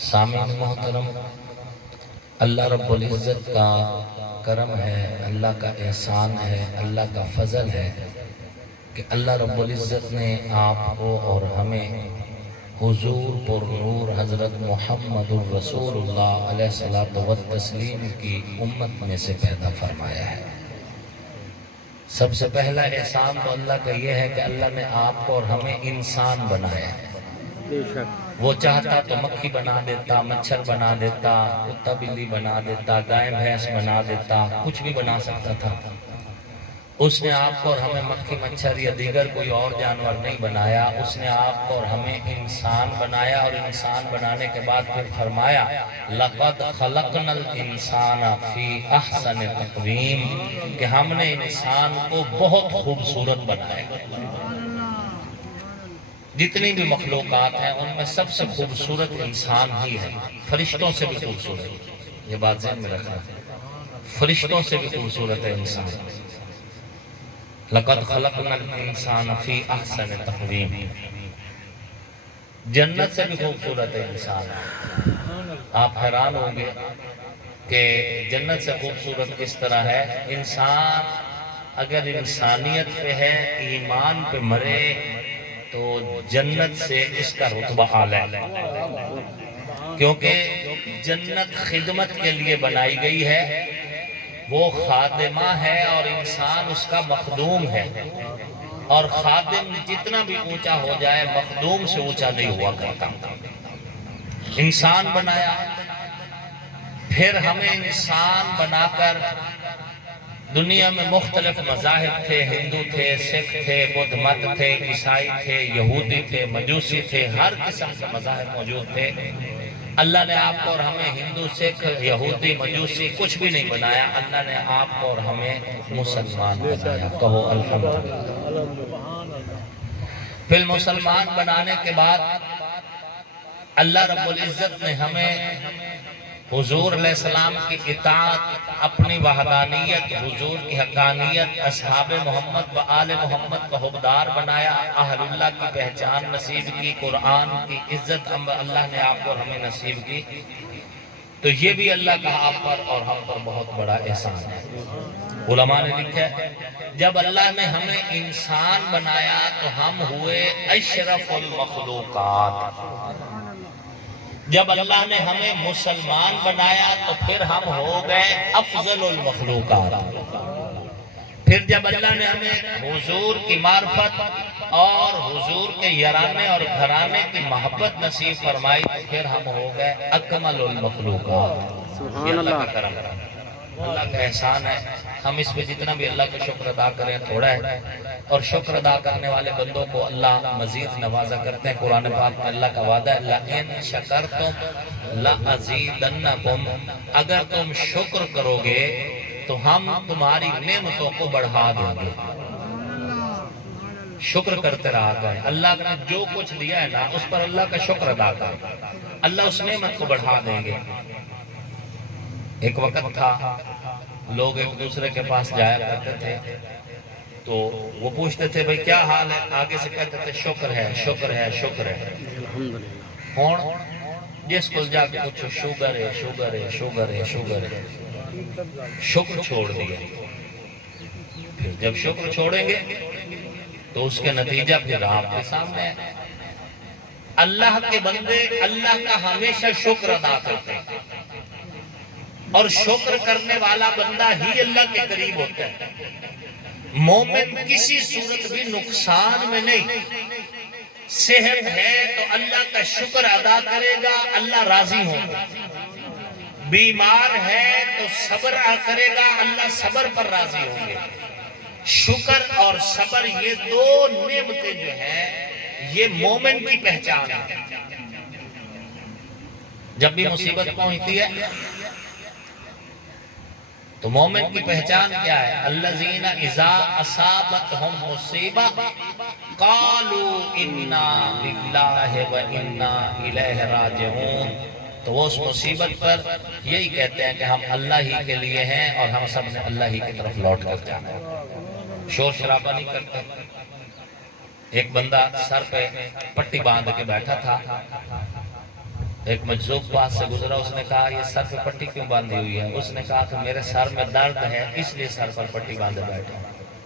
سامعین محترم، اللہ رب العزت کا کرم ہے، اللہ کا احسان ہے، اللہ کا فضل ہے کہ اللہ رب العزت نے آپ کو اور ہمیں حضور پر نور حضرت محمد الرسول اللہ علیہ الصلوۃ والتسلیم کی امت میں سے پیدا فرمایا ہے۔ سب سے پہلا احسان تو اللہ کا یہ ہے کہ اللہ نے آپ کو اور ہمیں انسان بنایا ہے۔ وہ چاہتا تو مکھی بنا دیتا، مچھر بنا دیتا، کتا بلی بنا دیتا، گائے بھینس بنا دیتا، کچھ بھی بنا سکتا تھا۔ اس نے آپ کو اور ہمیں مکھی مچھر یا دیگر کوئی اور جانور نہیں بنایا، اس نے آپ کو اور ہمیں انسان بنایا، اور انسان بنانے کے بعد پھر فرمایا لَقَدْ خَلَقْنَا الْإِنسَانَ فِي أَحْسَنِ تَقْوِيمٍ کہ ہم نے انسان کو بہت خوبصورت بنایا۔ جتنی بھی مخلوقات ہیں ان میں سب سے خوبصورت انسان ہی ہے، فرشتوں سے بھی خوبصورت۔ یہ بات ذہن میں رکھنا، فرشتوں سے بھی خوبصورت ہے انسان۔ لَقَدْ خَلَقْنَا الْإِنسَانَ فِي أَحْسَنِ تَقْوِيمٍ۔ جنت سے بھی خوبصورت ہے انسان۔ آپ حیران ہوں گے کہ جنت سے خوبصورت کس طرح ہے۔ انسان اگر انسانیت پہ ہے، ایمان پہ مرے تو جنت سے اس کا رتبہ اعلیٰ ہے، کیونکہ جنت خدمت کے لیے بنائی گئی ہے، وہ خادمہ ہے اور انسان اس کا مخدوم ہے، اور خادم جتنا بھی اونچا ہو جائے مخدوم سے اونچا نہیں ہوا کرتا۔ انسان بنایا، پھر ہمیں انسان بنا کر دنیا میں مختلف مذاہب تھے، ہندو تھے، سکھ تھے، بدھ مت تھے، عیسائی تھے، یہودی تھے، مجوسی تھے، ہر قسم کے مذاہب موجود تھے۔ اللہ نے آپ کو اور ہمیں ہندو، سکھ، یہودی، مجوسی کچھ بھی نہیں بنایا، اللہ نے آپ کو اور ہمیں مسلمان بنایا۔ کہو الحمدللہ۔ پھر مسلمان بنانے کے بعد اللہ رب العزت نے ہمیں حضور علیہ السلام کی اطاعت، اپنی وحدانیت، حضور کی حقانیت، اصحاب محمد و آل محمد کا حقدار بنایا، اہل اللہ کی پہچان نصیب کی، قرآن کی عزت اللہ نے آپ کو اور ہمیں نصیب کی۔ تو یہ بھی اللہ کا آپ پر اور ہم پر بہت بڑا احسان ہے۔ علماء نے لکھا ہے جب اللہ نے ہمیں انسان بنایا تو ہم ہوئے اشرف المخلوقات، جب اللہ نے ہمیں مسلمان بنایا تو پھر ہم ہو گئے افضل المخلوقات، پھر جب اللہ نے ہمیں حضور کی معرفت اور حضور کے یارانے اور گھرانے کی محبت نصیب فرمائی تو پھر ہم ہو گئے اکمل المخلوقات۔ یہ اللہ کا کرم ہے، اللہ کا احسان ہے۔ ہم اس پہ جتنا بھی اللہ کا شکر ادا کریں تھوڑا ہے، اور شکر ادا کرنے والے بندوں کو اللہ مزید نوازا کرتے ہیں۔ قرآن پاک میں اللہ کا وعدہ ہے لَإِن شَكَرْتُمْ لَأَزِيدَنَّكُمْ، اگر تم شکر کرو گے تو ہم تمہاری نعمتوں کو بڑھا دیں گے۔ شکر کرتے رہا کریں، اللہ نے جو کچھ دیا ہے نا اس پر اللہ کا شکر ادا کریں، اللہ اس نعمت کو بڑھا دیں گے۔ ایک وقت تھا لوگ ایک دوسرے کے پاس جایا کرتے تھے تو وہ پوچھتے تھے بھئی کیا حال ہے، آگے سے کہتے تھے شکر ہے، شکر ہے، شکر ہے۔ کون جس کو جا کے پوچھو شوگر ہے، شوگر ہے، شوگر ہے، شوگر ہے، شکر چھوڑ دیا۔ پھر جب شکر چھوڑیں گے تو اس کے نتیجہ پھر آپ کے سامنے ہے۔ اللہ کے بندے اللہ کا ہمیشہ شکر ادا کرتے ہیں، اور شکر کرنے والا بندہ ہی اللہ کے قریب ہوتا ہے۔ مومن کسی صورت بھی نقصان میں نہیں، صحت ہے تو اللہ کا شکر ادا کرے گا، اللہ راضی ہوگا۔ بیمار ہے تو صبر کرے گا، اللہ صبر پر راضی ہوں گے۔ شکر اور صبر یہ دو نعمتیں جو ہیں یہ مومن کی پہچان ہے۔ جب بھی مصیبت پہنچتی ہے تو مومن کی پہچان کیا ہے؟ الذین اذا اصابتہم مصیبہ قالوا انا للہ و انا الیہ راجعون، تو وہ اس مصیبت پر یہی کہتے ہیں کہ ہم اللہ ہی کے لیے ہیں اور ہم سب نے اللہ ہی کی طرف لوٹ کر جانا ہے۔ شور شرابہ نہیں کرتے۔ ایک بندہ سر پہ پٹی باندھ کے بیٹھا تھا، ایک مجذوب پاس سے گزرا، اس نے کہا یہ سر پہ پٹی کیوں باندھی ہوئی ہے؟ اس نے کہا کہ میرے سر میں درد ہے اس لیے سر پر پٹی باندھے بیٹھا۔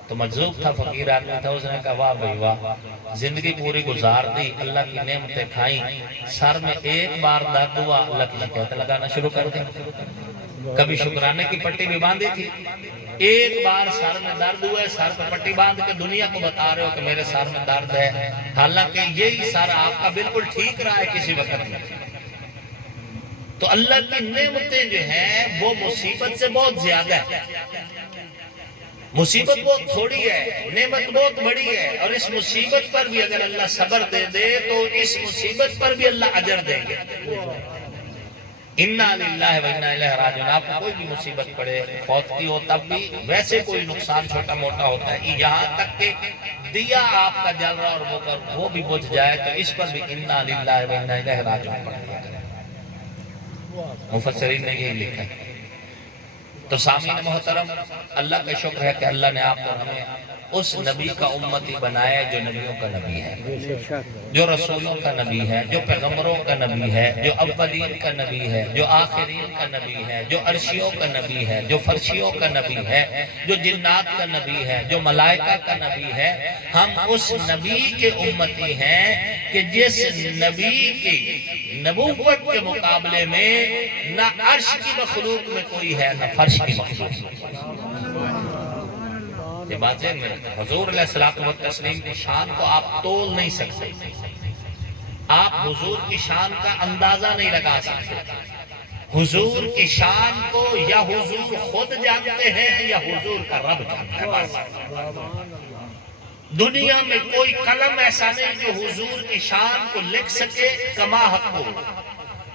تو مجذوب تھا، فقیر آدمی تھا، اس نے کہا واہ بھائی واہ، زندگی پوری گزار دی، اللہ کی نعمتیں کھائیں، سر میں ایک بار درد ہوا اللہ کی شکایت لگانا شروع کر دیں۔ کبھی شکرانے کی پٹی بھی باندھی تھی، ایک بار سر میں درد ہوا ہے، سر پر پٹی باندھ کے دنیا کو بتا رہے ہو کہ میرے سر میں درد ہے، حالانکہ یہی سر آپ کا بالکل ٹھیک رہا ہے کسی وقت میں۔ تو اللہ کی نعمتیں جو ہیں وہ مصیبت سے بہت زیادہ ہے۔ مصیبت بہت تھوڑی ہے، نعمت بہت بڑی ہے، اور اس مصیبت پر بھی اگر اللہ صبر دے دے تو اس مصیبت پر بھی اللہ اجر دیں گے۔ اِنَّا لِلَّهِ وَإِنَّا إِلَيْهِ رَاجِعُونَ۔ آپ کو کوئی بھی مصیبت پڑے، فوت کی ہو تب بھی، ویسے کوئی نقصان چھوٹا موٹا ہوتا ہے، یہاں تک کہ دیا آپ کا جل رہا اور وہ بھی بجھ جائے تو اس پر بھی اِنَّا لِلَّهِ وَإِنَّا إِلَيْهِ رَاجِعُونَ پڑھ دیا کریں۔ مفسرین نے یہی لکھا ہے۔ تو سامعین محترم، اللہ کا شکر ہے کہ اللہ نے آپ کو ہمیں اس نبی کا امتی بنایا جو نبیوں کا نبی ہے، جو رسولوں کا نبی ہے، جو پیغمبروں کا نبی ہے، جو اولین کا نبی ہے، جو آخرین کا نبی ہے، جو عرشیوں کا نبی ہے، جو فرشیوں کا نبی ہے، جو جنات کا نبی ہے، جو ملائکہ کا نبی ہے۔ ہم اس نبی کے امتی ہیں کہ جس نبی کی نبوت کے مقابلے میں نہ عرش کی مخلوق میں کوئی ہے نہ فرش کی مخلوق میں۔ یہ باتیں حضور علیہ الصلوۃ والتسلیم کی شان کو آپ تول نہیں سکتے، آپ حضور کی شان کا اندازہ نہیں لگا سکتے۔ حضور کی شان کو یا حضور خود جانتے ہیں یا حضور کا رب جانتا ہے بس۔ دنیا میں کوئی قلم ایسا نہیں جو حضور کی شان کو لکھ سکے کما حق ہو،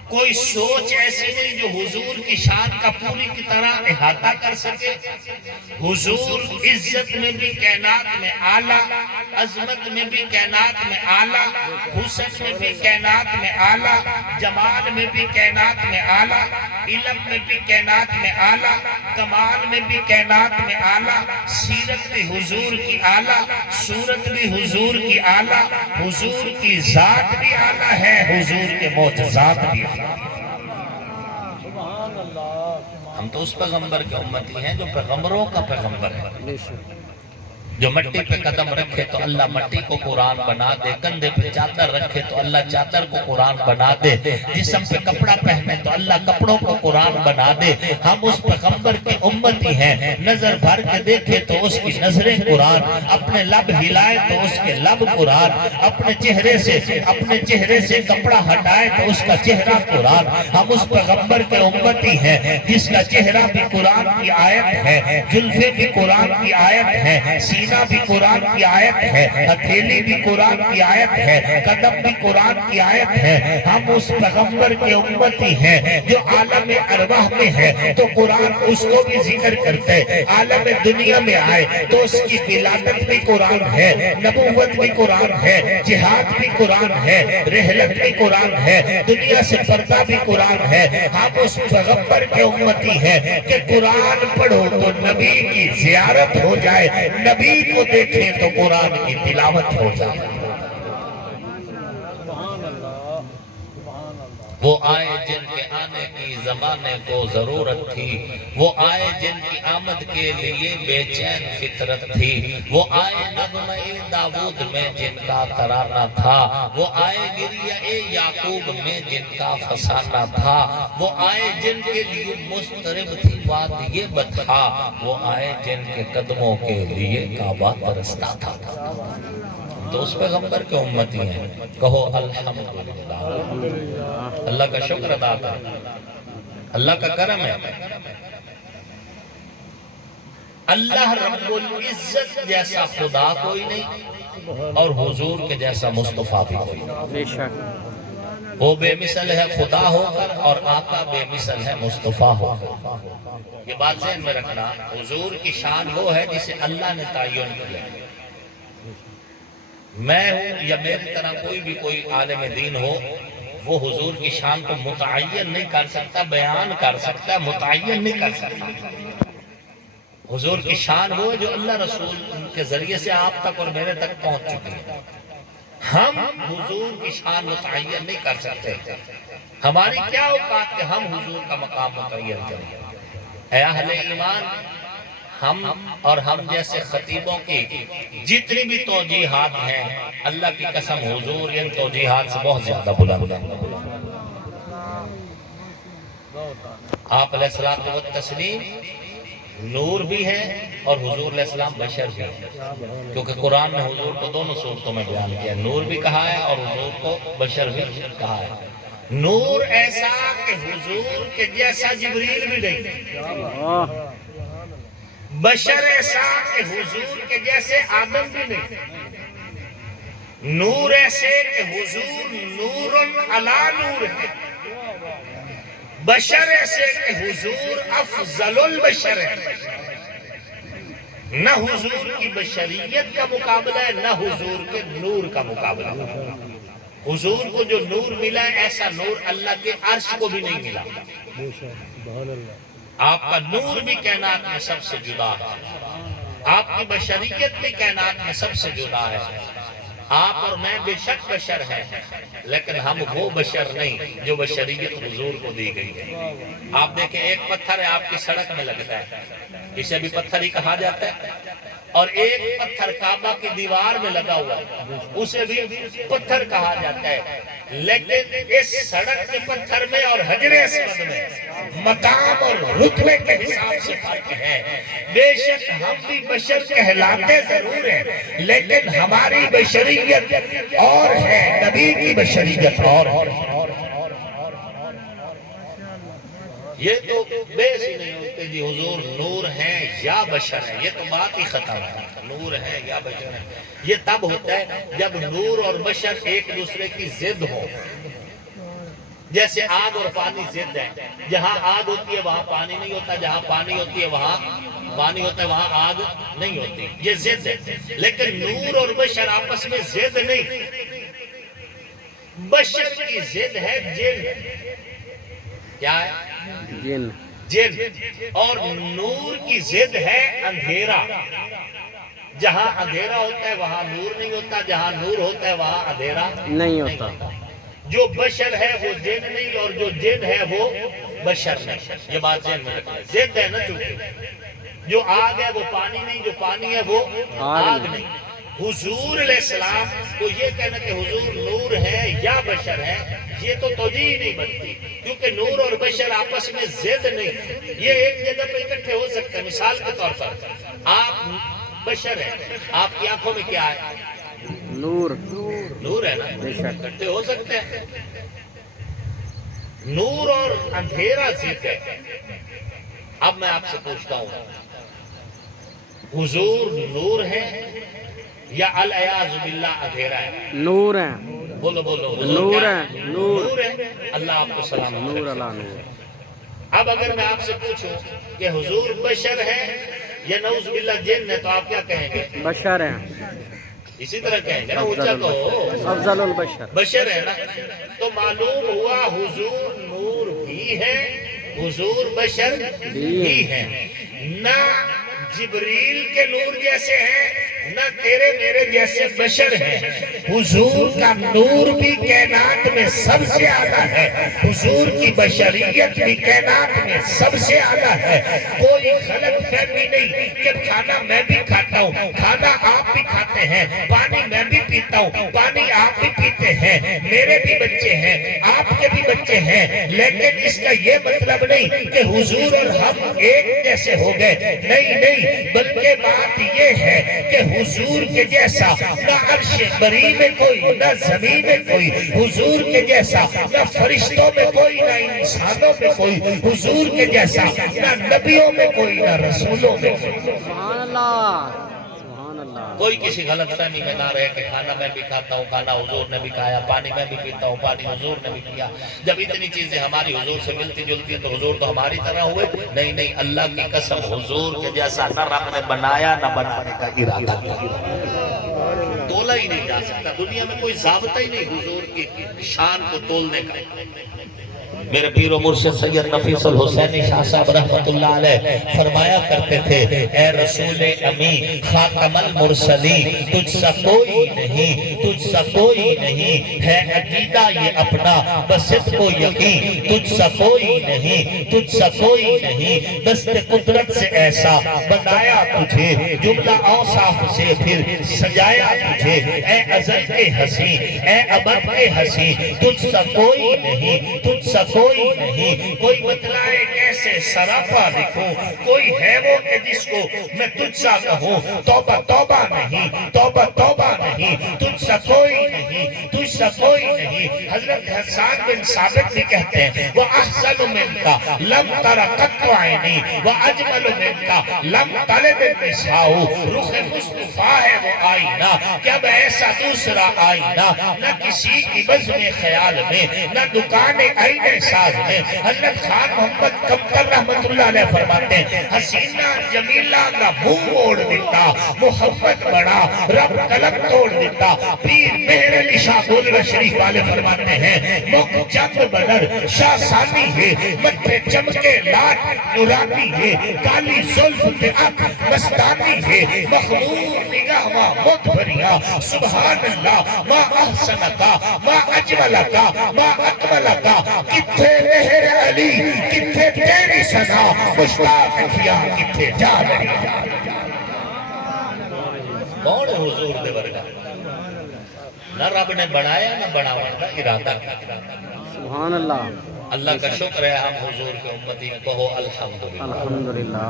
کوئی سوچ ایسی نہیں جو حضور کی شان کا پوری کی طرح احاطہ کر سکے۔ حضور عزت میں بھی کائنات میں اعلیٰ، عظمت میں بھی کائنات میں اعلیٰ، حسن میں بھی کائنات میں اعلیٰ، جمال میں بھی کائنات میں اعلیٰ، علم میں بھی کائنات میں اعلیٰ، کمال میں بھی کائنات میں اعلیٰ، سیرت بھی حضور کی اعلیٰ، صورت بھی حضور کی اعلیٰ، حضور کی ذات بھی اعلیٰ ہے، حضور کے معجزات بھی اعلیٰ۔ ہم تو اس پیغمبر کے امتی ہیں جو پیغمبروں کا پیغمبر ہے، جو مٹی پہ قدم رکھے تو اللہ مٹی کو قرآن بنا دے، کندھے پہ چادر رکھے تو اللہ چادر کو قرآن بنا دے، جسم پہ کپڑا پہنے تو اللہ کپڑوں کو قرآن بنا دے۔ ہم اس پیغمبر کے امتی ہیں، نظر بھر کے دیکھے تو اس کی نظریں قرآن، اپنے لب ہلائے تو اس کے لب قرآن، اپنے چہرے سے کپڑا ہٹائے تو اس کا چہرہ قرآن۔ ہم اس پیغمبر کے امتی ہیں جس کا چہرہ بھی قرآن کی آیت ہے، زلفیں بھی قرآن کی آیت ہے، سینہ بھی قرآن کی آیت ہے، ہتھیلی بھی قرآن کی آیت ہے، قدم بھی قرآن کی آیت ہے۔ ہم اس پیغمبر کے امتی ہیں جو عالم ارواح میں ہے تو قرآن اس کو بھی ذکر کرتے، عالم دنیا میں آئے تو اس کی ولادت بھی قرآن ہے، نبوت بھی قرآن ہے، جہاد بھی قرآن ہے، رحلت بھی قرآن ہے، دنیا سے پردہ بھی قرآن ہے۔ ہم اس پیغمبر کے امتی ہیں کہ قرآن پڑھو تو نبی کی زیارت ہو جائے، نبی کو دیکھیں تو قرآن کی تلاوت ہو جائے۔ وہ آئے جن کے آنے کی زمانے کو ضرورت تھی، وہ آئے جن کی آمد کے لیے بے چین فطرت تھی، وہ آئے نغمہ داود میں جن کا ترانہ تھا، وہ آئے گریہ یعقوب میں جن کا فسانہ تھا، وہ آئے جن کے لیے مضطرب تھی وادی بطحا، وہ آئے جن کے قدموں کے لیے کعبہ ترستا تھا۔ تو اس پیغمبر کے امتی ہیں، کہو الحمدللہ، اللہ کا شکر ادا کریں، اللہ کا کرم ہے۔ اللہ رب العزت جیسا خدا کوئی نہیں اور حضور کے جیسا مصطفیٰ بھی کوئی نہیں۔ وہ بے مثل ہے خدا ہو کر اور آقا بے مثل ہے مصطفیٰ ہو کر۔ یہ بات ذہن میں رکھنا، حضور کی شان وہ ہے جسے اللہ نے تعین کیا۔ میں ہوں یا میری طرح کوئی عالم دین ہو، وہ حضور کی شان کو متعین نہیں کر سکتا، بیان کر سکتا، متعین نہیں کر سکتا۔ حضور کی شان وہ ہے جو اللہ رسول کے ذریعے سے آپ تک اور میرے تک پہنچ چکی ہے۔ ہم حضور کی شان متعین نہیں کر سکتے، ہماری کیا اوقات کہ ہم حضور کا مقام متعین کریں؟ اے اہل ایمان، ہم اور ہم جیسے خطیبوں کی جتنی بھی توجیحات ہیں، اللہ کی قسم حضور ان توجیحات سے بہت زیادہ بلند ہیں۔ آپ علیہ السلام و تسلیم نور بھی ہے اور حضور علیہ السلام بشر بھی ہے، کیونکہ قرآن نے حضور کو دونوں صورتوں میں بیان کیا، نور بھی کہا ہے اور حضور کو بشر بھی کہا ہے۔ نور ایسا کہ حضور کے جیسا جبریل بھی نہیں، بشر ایسا کہ حضور کے جیسے آدم بھی نہیں، نور ایسے کہ حضور نور علی نور ہے، بشر ایسے کہ حضور افضل البشر ہے۔ نہ حضور کی بشریت کا مقابلہ ہے، نہ حضور کے نور کا مقابلہ ہے۔ حضور کو جو نور ملا ہے، ایسا نور اللہ کے عرش کو بھی نہیں ملا۔ آپ کا نور بھی کائنات میں سب سے جدا ہے، آپ کی بشریت بھی کائنات میں سب سے جدا ہے۔ آپ اور میں بے شک بشر ہیں، لیکن ہم وہ بشر نہیں جو بشریت حضور کو دی گئی ہے۔ آپ دیکھیں، ایک پتھر ہے آپ کی سڑک میں لگتا ہے، اسے بھی پتھر ہی کہا جاتا ہے، اور ایک پتھر کعبہ کی دیوار میں لگا ہوا ہے، اسے بھی پتھر کہا جاتا ہے۔ لیکن اس سڑک کے پتھر میں اور حجر اسود میں مقام اور رتبے کے حساب سے فرق ہے۔ بے شک ہم بھی بشر کہلاتے ضرور ہیں، لیکن ہماری بشریت اور ہے، نبی کی بشریت اور ہے۔ یہ تو بیس ہی نہیں ہوتے جی حضور نور ہیں یا بشر ہیں، یہ تو بات ہی ختم ہے، نور ہے یا بشر ہے۔ یہ تب ہوتا ہے جب نور اور بشر ایک دوسرے کی ضد ہو، جیسے آگ اور پانی ضد ہے، جہاں آگ ہوتی ہے وہاں پانی نہیں ہوتا، جہاں پانی ہوتی ہے وہاں پانی ہوتا ہے، وہاں آگ نہیں ہوتی، یہ ضد ہے۔ لیکن نور اور بشر آپس میں ضد نہیں، بشر کی ضد ہے جن، کیا ہے؟ جن۔ اور نور کی ضد ہے اندھیرا، جہاں اندھیرا ہوتا ہے وہاں نور نہیں ہوتا، جہاں نور ہوتا ہے وہاں اندھیرا نہیں ہوتا۔ جو بشر ہے وہ جن نہیں، اور جو جن ہے وہ بشر نہیں، یہ بات ذہن میں رکھنا، ضد ہے نا، چونکہ جو آگ ہے وہ پانی نہیں، جو پانی ہے وہ آگ نہیں۔ حضور علیہ السلام کو یہ کہنا کہ حضور نور ہے یا بشر ہے، یہ تو توجیہ نہیں بنتی، کیونکہ نور اور بشر آپس میں ضد نہیں، یہ ایک جگہ پہ اکٹھے ہو سکتے ہیں۔ مثال کے طور پر آپ بشر ہیں، آپ کی آنکھوں میں کیا ہے؟ نور، نور ہے نا، اکٹھے ہو سکتے ہیں۔ نور اور اندھیرا ضد ہے۔ اب میں آپ سے پوچھتا ہوں، حضور نور ہے یا العیاذ باللہ اندھیرا ہے؟ نور ہے، بولو بولو، نور ہے، نور ہے۔ اللہ آپ کو سلامت رکھے، نور اللہ نور۔ اب اگر میں آپ سے پوچھوں کہ حضور بشر ہے یا نعوذ باللہ جن ہے، تو آپ کیا کہیں گے؟ بشر ہے، اسی طرح کہیں گے نا، اونچا تو افضل البشر، بشر ہے نا۔ تو معلوم ہوا حضور نور بھی ہے، حضور بشر بھی ہے، نہ جبریل کے نور جیسے ہیں، نہ تیرے میرے جیسے بشر ہیں۔ حضور کا نور بھی کائنات میں سب سے اعلیٰ ہے، حضور کی بشریت بھی کائنات میں سب سے اعلیٰ ہے۔ کوئی غلط فہمی نہیں کہ کھانا میں بھی کھاتا ہوں، کھانا آپ بھی کھاتے ہیں، پانی میں بھی پیتا ہوں، پانی آپ بھی پیتے ہیں، میرے بھی بچے ہیں، آپ کے بھی بچے ہیں، لیکن اس کا یہ مطلب نہیں کہ حضور اور ہم ایک جیسے ہو گئے، نہیں، بلکہ بات یہ ہے کہ حضور کے جیسا نہ عرش بری میں کوئی، نہ زمین میں کوئی، حضور کے جیسا نہ فرشتوں میں کوئی، نہ انسانوں میں کوئی، حضور کے جیسا نہ نبیوں میں کوئی، نہ رسولوں میں کوئی۔ سبحان اللہ، کوئی کسی غلط فہمی میں نہ رہے کہ کھانا میں بھی کھاتا ہوں، کھانا حضور نے بھی کھایا، پانی میں بھی پیتا ہوں، پانی حضور نے بھی پیا۔ جب اتنی چیزیں ہماری حضور سے ملتی جلتی ہیں تو حضور تو ہماری طرح ہوئے؟ نہیں، اللہ کی قسم حضور کے جیسا نہ رب نے بنایا نہ بنانے کا ارادہ کیا، تولا ہی نہیں جا سکتا۔ دنیا میں کوئی ضابطہ ہی نہیں حضور کی شان کو تولنے کا۔ میرے پیر و مرشد سید نفیس الحسینی شاہ صاحب رحمت اللہ علیہ فرمایا کرتے تھے، اے رسول امی خاتم المرسلین، تجھ سا کوئی نہیں، تجھ سا کوئی نہیں، ہے عقیدہ یہ اپنا بس صدق و یقین، تجھ سا کوئی نہیں، تجھ سا کوئی نہیں، دست قدرت سے ایسا بنایا تجھے، جملہ اوصاف سے پھر سجایا تجھے، اے ازل کے حسین، اے ابد کے حسین، تجھ سا کوئی نہیں، تجھ سا کوئی نہیں، کوئی بتلائے کیسے سراپا لکھوں، کوئی ہے وہ کہ جس کو میں تجھ سا کہوں، توبہ توبہ نہیں، توبہ توبہ نہیں، تجھ سا کوئی نہیں، تجھ سا کوئی نہیں۔ حضرت حسان بن ثابت بھی کہتے ہیں، وَأَحْسَنُ مِنْكَ لَمْ تَرَ قَطُّ عَيْنِي وَأَجْمَلُ مِنْكَ لَمْ تَلِدِ النِّسَاءُ، رخ مصطفیٰ ہے وہ آئینہ کہ اب ایسا دوسرا آئینہ نہ کسی کی بزم خیال میں، نہ دکان آئینے ساز میں۔ حضرت خان محمد کمتر رحمت اللہ علیہ فرماتے ہیں، حسینہ جمیلہ کا منہ موڑ دیتا، محمد بڑا رب قلم توڑ دیتا۔ پیر مہر علی شاہ گولڑا شریف والے فرماتے ہیں، موقع چند بدر شاہ ثانی ہے، متھے چمکے لاٹ نورانی ہے، کالی زلف پہ آنکھ مستانی ہے، مخمور نگاہ ماں مدبریاں، سبحان اللہ ما احسنکا ما اجملکا ما اکملکا، کتھے مہر علی کتھے تیری سنا، مشتاق کیا کتھے جا رہی۔ کون ہے حضور دے ورگا؟ نہ رب نے بنایا نہ بناون دا ارادہ کیا۔ سبحان اللہ۔ اللہ کا شکر ہے ہم حضور کے امتی کہو الحمدللہ۔ الحمدللہ۔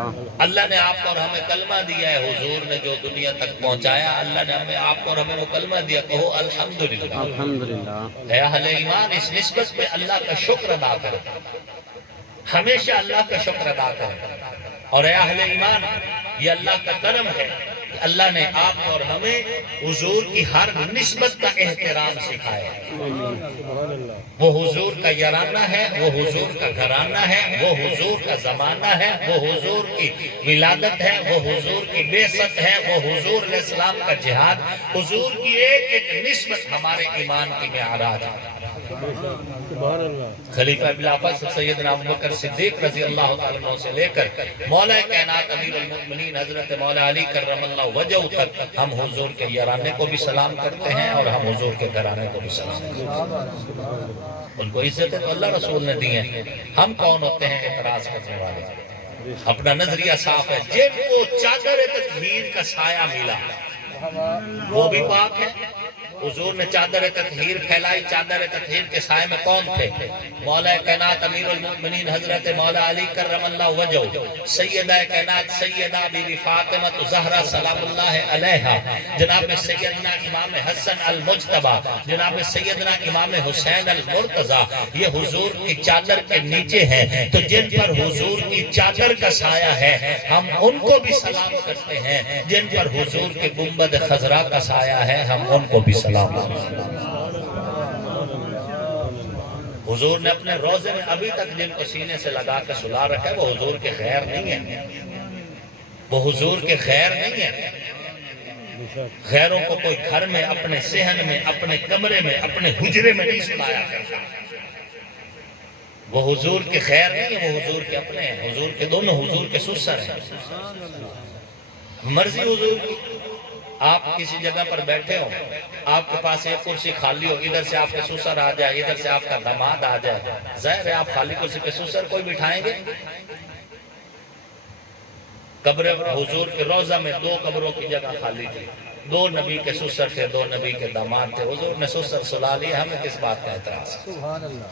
اللہ نے آپ کو اور ہمیں کلمہ دیا ہے، حضور نے جو دنیا تک پہنچایا، اللہ نے ہمیں آپ کو اور ہمیں وہ کلمہ دیا، کہو الحمدللہ۔ الحمدللہ۔ اے اہل ایمان اس نسبت پہ اللہ کا شکر ادا کریں، ہمیشہ اللہ کا شکر ادا کریں۔ اور اے اہل ایمان یہ اللہ کا کرم ہے کہ اللہ نے آپ اور ہمیں حضور کی ہر نسبت کا احترام سکھایا ہے۔ وہ حضور کا یارانہ ہے، وہ حضور کا گھرانہ ہے، وہ حضور کا زمانہ ہے، وہ حضور کی ولادت ہے، وہ حضور کی بعثت ہے، وہ حضور علیہ السلام کا جہاد، حضور کی ایک ایک نسبت ہمارے ایمان کی معراج ہے۔ خلیفہ خلافت سیدنا ابوبکر صدیق رضی اللہ تعالیٰ عنہ سے لے کر مولا کائنات امیر المؤمنین حضرت مولا علی کرم اللہ وجہ تک ہم حضور کے یارانے کو بھی سلام کرتے ہیں اور ہم حضور کے گھرانے کو بھی سلام کرتے ہیں۔ ان کو عزت تو اللہ رسول نے دی ہیں، ہم کون ہوتے ہیں اعتراض کرنے والے؟ اپنا نظریہ صاف ہے۔ جن کو چادر تطہیر کا سایہ ملا وہ بھی پاک ہے۔ حضور نے چادر تطہیر پھیلائی، چادر تطہیر کے سائے میں کون تھے؟ مولا کائنات امیر المؤمنین حضرت مولا علی کرم اللہ وجہ، سیدہ کائنات سیدہ بی بی فاطمہ زہرا سلام اللہ علیہا، جناب سیدنا امام حسن المجتبی، جناب سیدنا امام حسین المرتضی، یہ حضور کی چادر کے نیچے ہیں۔ تو جن پر حضور کی چادر کا سایہ ہے ہم ان کو بھی سلام کرتے ہیں، جن پر حضور کے گنبد خضرا کا سایہ ہے ہم ان کو بھی سلام۔ حضور نے اپنے روزے میں ابھی تک جن کو سینے سے لگا کے سلا رکھا ہے وہ حضور کے خیر نہیں ہے، وہ حضور کے خیر نہیں ہے۔ خیروں کو کوئی گھر میں، اپنے صحن میں، اپنے کمرے میں، اپنے حجرے میں نہیں سلایا کرتا۔ وہ حضور کے خیر نہیں ہے، وہ حضور کے اپنے ہیں، حضور کے دونوں حضور کے سسر ہیں۔ مرضی حضور کی، آپ کسی جگہ پر بیٹھے ہو، آپ کے پاس ایک کرسی خالی ہو، ادھر سے آپ کے سسر آ جائے، ادھر سے آپ کا داماد آ جائے، ظاہر ہے آپ خالی کرسی پہ سسر کوئی بٹھائیں گے؟ قبر حضور کے روضہ میں 2 قبروں کی جگہ خالی تھی، 2 نبی کے سسر تھے، 2 نبی کے داماد تھے، حضور نے سسر سلا لیا، ہمیں کس بات کا اعتراض ہے؟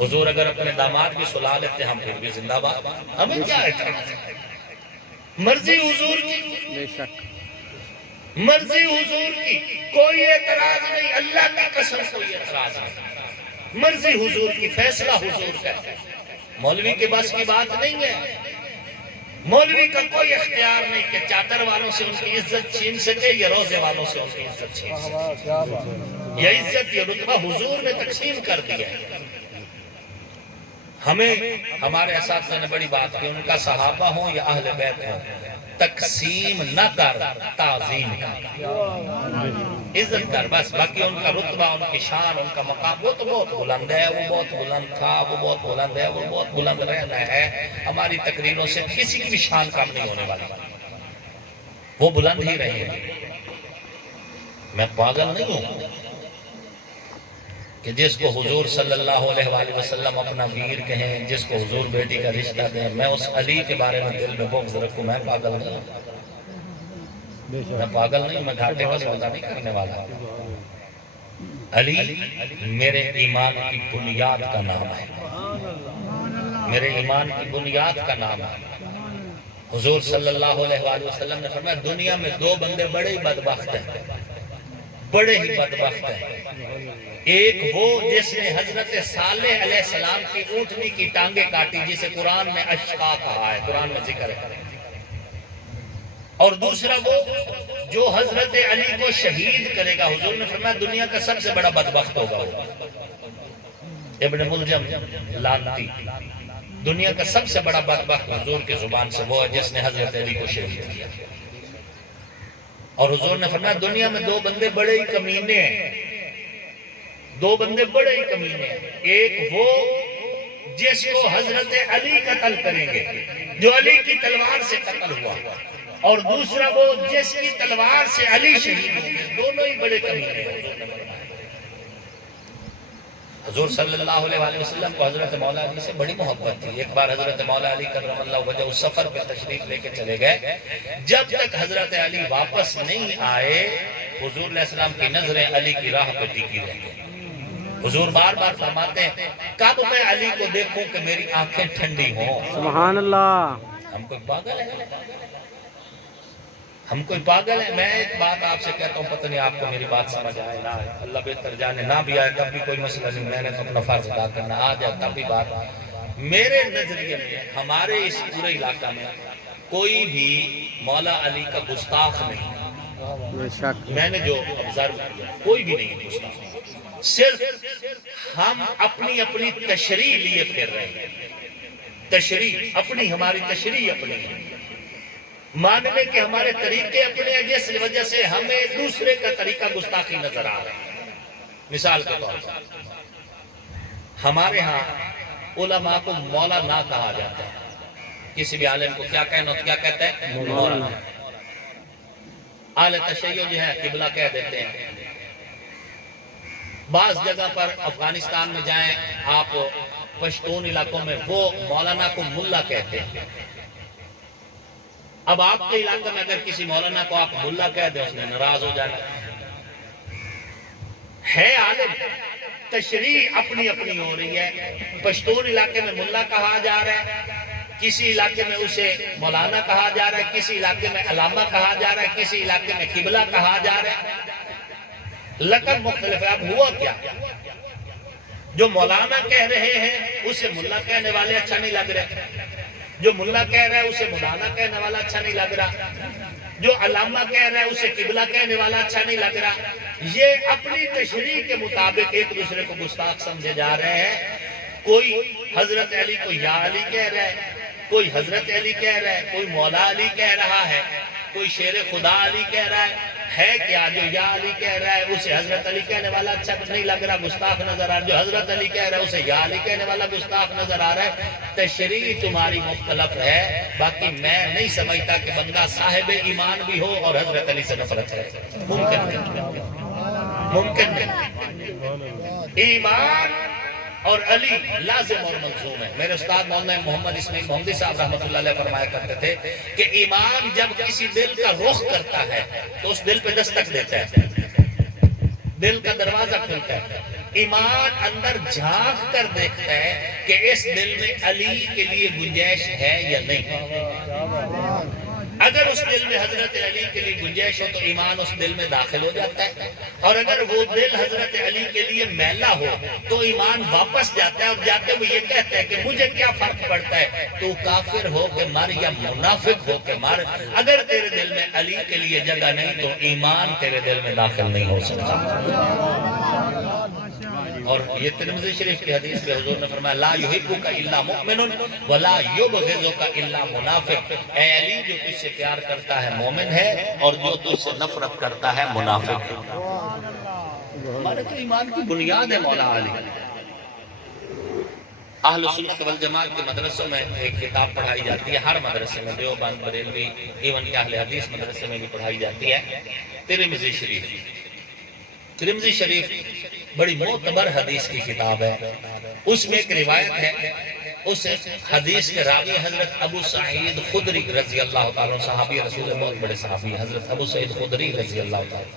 حضور اگر اپنے داماد بھی سلا لیتے ہم پھر بھی زندہ باد، ہمیں کیا اعتراض ہے؟ مرضی حضور کی، بے شک مرضی حضور کی، کوئی اعتراض نہیں، اللہ کی قسم کوئی اعتراض نہیں، مرضی حضور کی، فیصلہ حضور کا ہے۔ مولوی کے بس کی بات نہیں ہے، مولوی کا کوئی اختیار نہیں کہ چادر والوں سے ان کی عزت چھین سکے یا روزے والوں سے ان کی عزت چھین سکے۔ یہ عزت، یہ رتبہ حضور نے تقسیم کر دیا ہے۔ ہمیں ہمارے اساتذہ نے بڑی بات کی، ان کا صحابہ ہوں یا اہل بیت ہوں، تقسیم نہ کر تعظیم کر۔ عزت کر بس، باقی ان کا رتبہ، ان کی شان، ان کا مقام وہ تو بہت بلند ہے، وہ بہت بلند تھا، وہ بہت بلند ہے، وہ بہت بلند رہنا ہے. ہماری تقریروں سے کسی کی بھی شان کم نہیں ہونے والی، وہ بلند ہی رہیں گے. میں پاگل نہیں ہوں کہ جس کو حضور صلی اللہ علیہ وآلہ وسلم اپنا ویر کہیں، جس کو حضور بیٹی کا رشتہ دیں، میں اس علی کے بارے میں دل میں بغض رکھوں. میں پاگل نہیں ہوں، میں پاگل نہیں ہوں، میں گھاٹے کا سودا نہیں کرنے والا. علی میرے ایمان کی بنیاد کا نام ہے، میرے ایمان کی بنیاد کا نام ہے. حضور صلی اللہ علیہ وآلہ وسلم نے فرمایا دنیا میں دو بندے بڑے ہی بدبخت ہیں، بڑے ہی بدبخت ہیں. ایک وہ جس نے حضرت صالح علیہ السلام کی اونٹنی کی ٹانگیں کاٹی، جسے قرآن میں اشقا کہا ہے، قرآن میں ذکر ہے. اور دوسرا وہ جو حضرت علی کو شہید کرے گا. حضور نے فرمایا دنیا کا سب سے بڑا بدبخت ہوگا وہ ابن ملجم لعنتی. دنیا کا سب سے بڑا بدبخت حضور کی زبان سے وہ ہے جس نے حضرت علی کو شہید کیا. اور حضور نے فرمایا دنیا میں دو بندے بڑے ہی کمینے ہیں، دو بندے بڑے ہی کمینے ہیں. ایک وہ جس کو حضرت علی قتل کریں گے، جو علی کی تلوار سے قتل ہوا، اور دوسرا وہ جس کی تلوار سے علی شہید ہوں گے. دونوں ہی بڑے کمینے ہیں. حضور صلی اللہ علیہ وآلہ وسلم کو حضرت مولا علی سے بڑی محبت تھی. ایک بار حضرت مولا علی کرم اللہ وجہ اس سفر پہ تشریف لے کے چلے گئے. جب تک حضرت علی واپس نہیں آئے حضور علیہ السلام کی نظریں علی کی راہ پہ ٹکی رہ گئی. حضور بار بار فرماتے ہیں کب میں علی کو دیکھوں کہ میری آنکھیں ٹھنڈی ہوں. سبحان اللہ. ہم کوئی پاگل ہے؟ ہم کوئی پاگل ہے؟ میں ایک بات آپ سے کہتا ہوں، پتہ نہیں آپ کو میری بات سمجھ آئے نہ آئے، اللہ بہتر جانے. نہ بھی آئے تب بھی کوئی مسئلہ نہیں، میں نے تو اپنا فرض ادا کرنا. آ جائے تب بھی بات. میرے نظریے میں ہمارے اس پورے علاقہ میں کوئی بھی مولا علی کا گستاخ نہیں. بے شک. میں نے جو آبزرو کیا کوئی بھی نہیں ہے گستاخ. صرف ہم اپنی اپنی تشریح لیے پھر رہے ہیں. تشریح اپنی، ہماری تشریح اپنی ہے، ماننے کے ہمارے طریقے اپنے ہیں، جس وجہ سے ہمیں دوسرے کا طریقہ گستاخی نظر آ رہا ہے. مثال کے طور پر ہمارے ہاں علماء کو مولا نہ کہا جاتا ہے. کسی بھی عالم کو کیا کہنا تو کیا کہتے ہیں؟ مولانا. اہل تشیع جو ہے قبلہ کہہ دیتے ہیں. بعض جگہ پر افغانستان میں جائیں آپ، پشتون علاقوں میں وہ مولانا کو ملا کہتے ہیں. اب آپ کے علاقے میں اگر کسی مولانا کو آپ ملا کہہ دیں اس نے ناراض ہو جانا ہے. عالم تشریح اپنی اپنی ہو رہی ہے. پشتون علاقے میں ملا کہا جا رہا ہے، کسی علاقے میں اسے مولانا کہا جا رہا ہے، کسی علاقے میں علامہ کہا جا رہا ہے، کسی علاقے میں قبلہ کہا جا رہا ہے. لقب مختلف ہے. اب ہوا کیا؟ جو مولانا کہہ رہے ہیں اسے ملا کہنے والے اچھا نہیں لگ رہے، جو ملا کہہ رہا ہے اسے مولانا کہنے والا اچھا نہیں لگ رہا، جو علامہ کہہ رہا ہے اسے قبلہ کہنے والا اچھا نہیں لگ رہا. یہ اپنی تشریح کے مطابق ایک دوسرے کو گستاخ سمجھے جا رہے ہیں. کوئی حضرت علی کو یا علی کہہ رہا ہے، کوئی حضرت علی کہہ رہا ہے، کوئی مولا علی کہہ رہا ہے، کوئی شیر خدا علی کہہ رہا ہے کیا جو یا علی کہہ رہا ہے اسے حضرت علی کہنے والا اچھا نہیں لگ رہا، گستاخ نظر آ رہا. جو حضرت علی کہہ رہا ہے اسے یا علی کہنے والا گستاخ نظر آ رہا ہے. تشریح تمہاری مختلف ہے، باقی میں نہیں سمجھتا کہ بندہ صاحب ایمان بھی ہو اور حضرت علی سے نفرت ہے. ممکن نہیں، ممکن نہیں. ایمان اور علی لازم اور ملزوم ہے. میرے استاد مولانا محمد اسماعیل محمدی صاحب رحمۃ اللہ علیہ فرمایا کرتے تھے کہ ایمان جب کسی دل کا رخ کرتا ہے تو اس دل پہ دستک دیتا ہے، دل کا دروازہ کھلتا ہے. ایمان اندر جھانک کر دیکھتا ہے کہ اس دل میں علی کے لیے گنجائش ہے یا نہیں. اگر اس دل میں حضرت علی کے لیے گنجائش ہو تو ایمان اس دل میں داخل ہو جاتا ہے، اور اگر وہ دل حضرت علی کے لیے میلا ہو تو ایمان واپس جاتا ہے، اور جاتے ہوئے یہ کہتا ہے کہ مجھے کیا فرق پڑتا ہے، تو کافر ہو کے مر یا منافق ہو کے مر، اگر تیرے دل میں علی کے لیے جگہ نہیں تو ایمان تیرے دل میں داخل نہیں ہو سکتا. اور یہ ترمذی شریف کی حدیث میں حضور نے فرمایا لا یحبک الا مؤمن ولا یبغضک الا منافق، اے علی جو تجھ سے پیار کرتا ہے مومن ہے اور جو تجھ سے نفرت کرتا ہے منافق ہے۔ ہمارے تو ایمان کی بنیاد ہے مولا علی۔ اہل سنت والجماعت کے مدرسوں میں ایک کتاب پڑھائی جاتی ہے، ہر مدرسے میں، دیوبند، بریلوی، ایون کہ اہل حدیث مدرسے میں بھی پڑھائی جاتی ہے، ترمذی شریف۔ ترمذی شریف بڑی معتبر حدیث کی کتاب ہے۔ اس میں ایک روایت ہے، اس حدیث کے راوی حضرت ابو سعید خدری رضی اللہ تعالیٰ، صحابی رسول، بہت بڑے صحابی، حضرت ابو سعید خدری رضی اللہ تعالیٰ۔